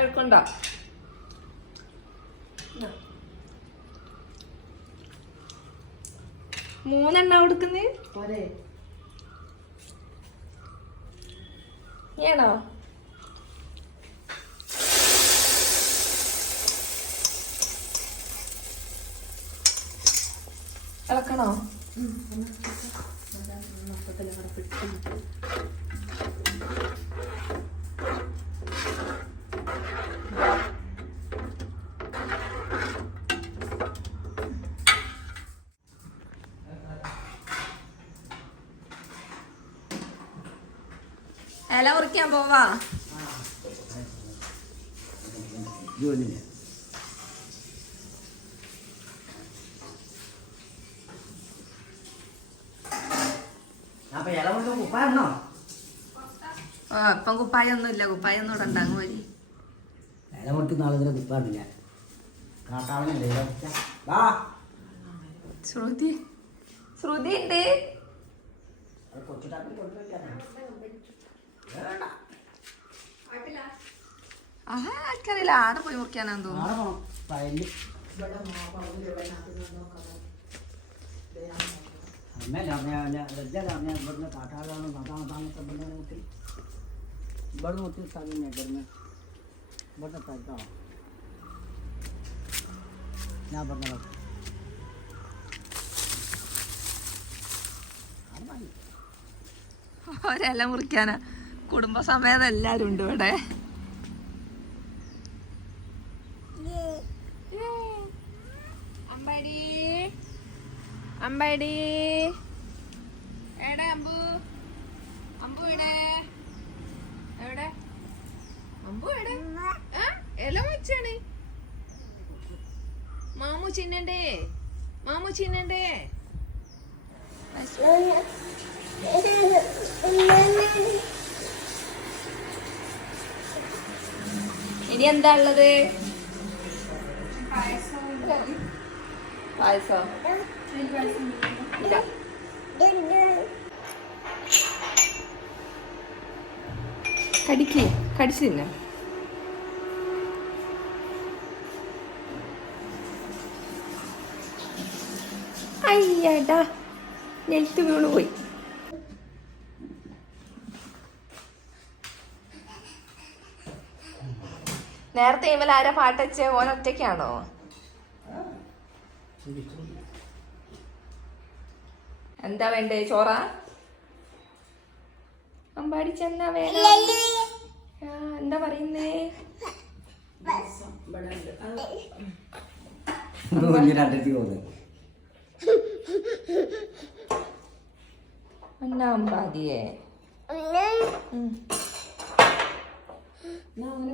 എടുക്കണ്ട. മൂന്നെണ്ണ കൊടുക്കുന്നേ ഏണോ? ഇളക്കണോ? ഇല മുറിക്കാൻ പോവാ. ഇപ്പം കുപ്പായൊന്നും ഇല്ല. കുപ്പായൊന്നും ഇടണ്ട. അങ്ങ് വരി. ശ്രുതി ശ്രുതി ഉണ്ട്. ആർക്കറിയില്ല. ആടെ പോയി മുറിക്കാനാന്ന് തോന്നുന്നു. ഒരെല്ലാം മുറിക്കാനാ. കുടുംബസമേതം എല്ലാരും ഉണ്ട് ഇവിടെ. അമ്പാടി അമ്പാടി എവിടെ? അമ്പു അമ്പു എവിടെ? എവിടെ അമ്പു? എവിടെ? ഇല മുറിച്ചാണ്. മാമു ചിന്നണ്ടേ? മാമു ചിന്നണ്ടേ? ഇനി എന്താ ഉള്ളത്? പായസം ഇല്ല. കടിച്ചു തിന്നെ. അയ്യടാ നെൽത്ത് വീണ് പോയി. നേരത്തെ ഇവൽ ആരാ പാട്ടച്ച്? ഓൻ ഒറ്റയ്ക്കാണോ? എന്താ വേണ്ടേ? ചോറാ? അമ്പാടി ചെന്നാ വേണം. എന്താ പറയുന്നേ? അമ്പാദിയെ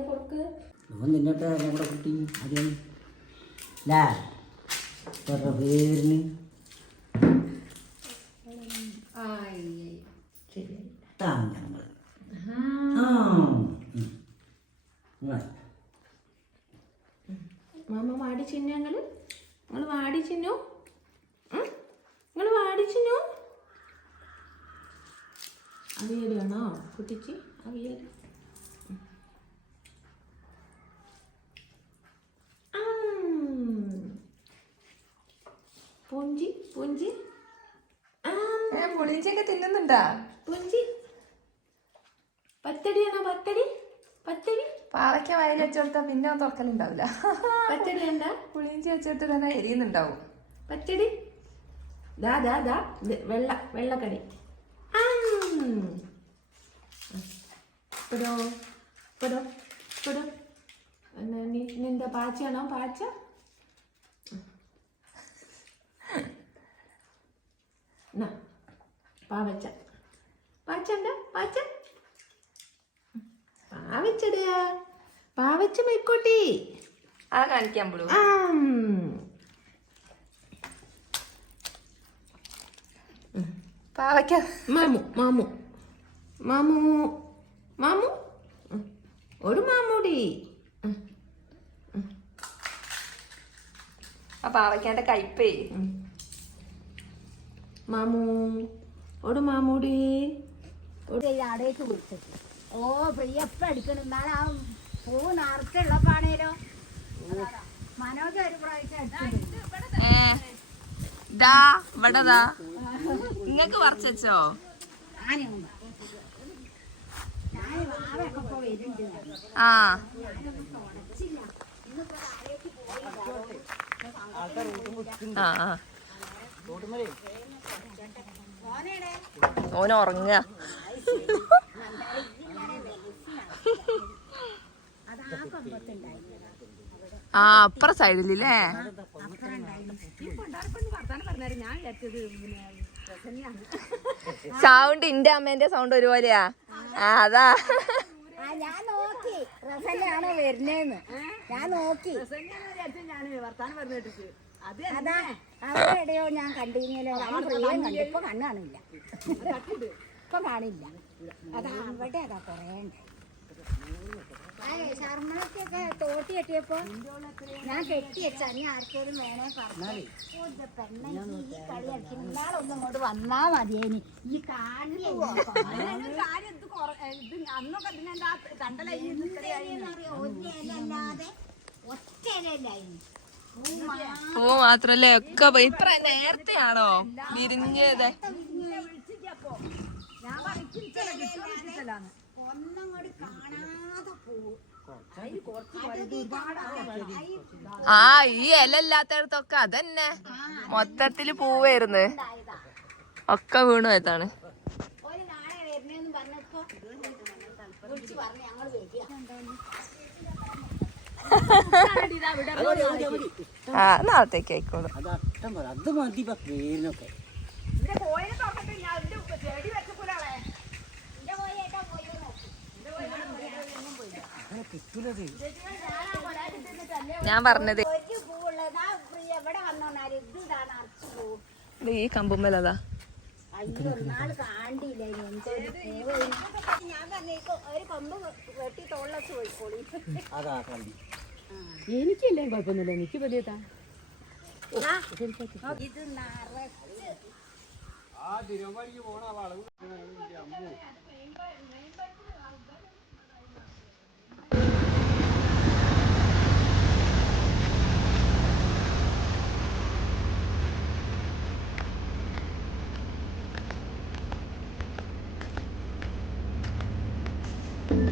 കൊടുക്ക്. നിന്നോട്ട് നമ്മുടെ കുട്ടി ആദ്യം പേരിന് മാമ വാടി ചിന്നു. നിങ്ങൾ വാടി ചിന്നു. നിങ്ങൾ വാടി ചിന്നു. അവിയലാണോ കുട്ടിക്ക്? അവിയൽ. പൊഞ്ചി പൊഞ്ചി പുളിഞ്ചിയൊക്കെ തിന്നുന്നുണ്ടാ? പൊഞ്ചി. പത്തടിയാണോ? പത്തടി പത്തടി. പാവയ്ക്ക വയൽ വെച്ചെടുത്താ പിന്നെ തുറക്കലുണ്ടാവില്ല. പച്ചടി എന്താ? പുളിഞ്ചി വെച്ചെടുത്ത് തന്നെ എരിയുന്നുണ്ടാവും. പച്ചടി. ദാ ദാ ദാ വെള്ള വെള്ളക്കടി. പെടോ പെടോ പെടോ. നിന്റെ പാച്ചയാണോ? പാച്ച. പാവച്ച. പാച്ച എന്താ? പാച്ച പാവച്ചടിയാ. പാവച്ച മൈക്കോട്ടി. ആ കാണിക്കാൻ പോലും. പാവയ്ക്ക. മാമു മാമു മാമു മാമു. ഒരു മാമൂടി. ആ പാവയ്ക്കാന്റെ കയ്പേ. മാമു ഒരു മാമൂടി. ആടേക്ക് വിളിച്ചത്. ഓ പ്രിയപ്പ എടുക്കണം. എന്നാൽ ആ പൂ നേർച്ചുള്ള പാണേലോ മനോജ് ഒരു പ്രാവശ്യം ഇവിടെതാ നിങ്ങക്ക് പറിച്ചോ? ആ ഓന് ഉറങ്ങ. ആ അപ്പുറ സൈഡിലല്ലേ? സൗണ്ട് ഇന്റെ അമ്മേന്റെ സൗണ്ട് ഒരുപോലെയാ. ആ അതാ ഞാൻ നോക്കി റസല്ലാണോ വരുന്നേന്ന്. ഞാൻ നോക്കി അതാ അവിടെയോ ഞാൻ കണ്ടിരുന്നല്ലോ. ഇപ്പൊ കണ്ണാണില്ല. ഇപ്പൊ കാണില്ല. അതാ അവിടെ അതാ കൊറേണ്ട്. ശർമ്മണൊക്കെ തോട്ടി കെട്ടിയപ്പോ ഞാൻ കെട്ടി വെച്ചാ നീ ആർക്കേലും വേണേ പറഞ്ഞു. പെണ്ണ ഈ കളി കളിക്കും. ഇന്നാളൊന്നും ഇങ്ങോട്ട് വന്നാ മതിയേനി. ഈ കാണില്ലേ അന്നൊക്കെ ഒന്നല്ലാതെ ഒറ്റയിലായിരുന്നു. പൂ മാത്രല്ലേ ഒക്കെ പോയി. ഇത്ര നേരത്തെയാണോ വിരിഞ്ഞത്? ആ ഈ ഇല ഇല്ലാത്തടത്തൊക്കെ അതന്നെ മൊത്തത്തില് പൂവായിരുന്നു. ഒക്കെ വീണു പോയതാണ്. ആ നാളത്തേക്ക് ആയിക്കോളും. അത് മതി പേരിനൊക്കെ. ഞാൻ പറഞ്ഞത് ഈ കമ്പുമ്മലതാ. അയ്യോ നാള് കാണ്ടില്ല. ഞാൻ പറഞ്ഞ ഒരു കൊമ്പ് വെട്ടി തോളച്ച് പോയിക്കോളി. എനിക്കില്ലേ കുഴപ്പമൊന്നുമില്ല. എനിക്ക് വലിയതാ. ഇത് നിറച്ച്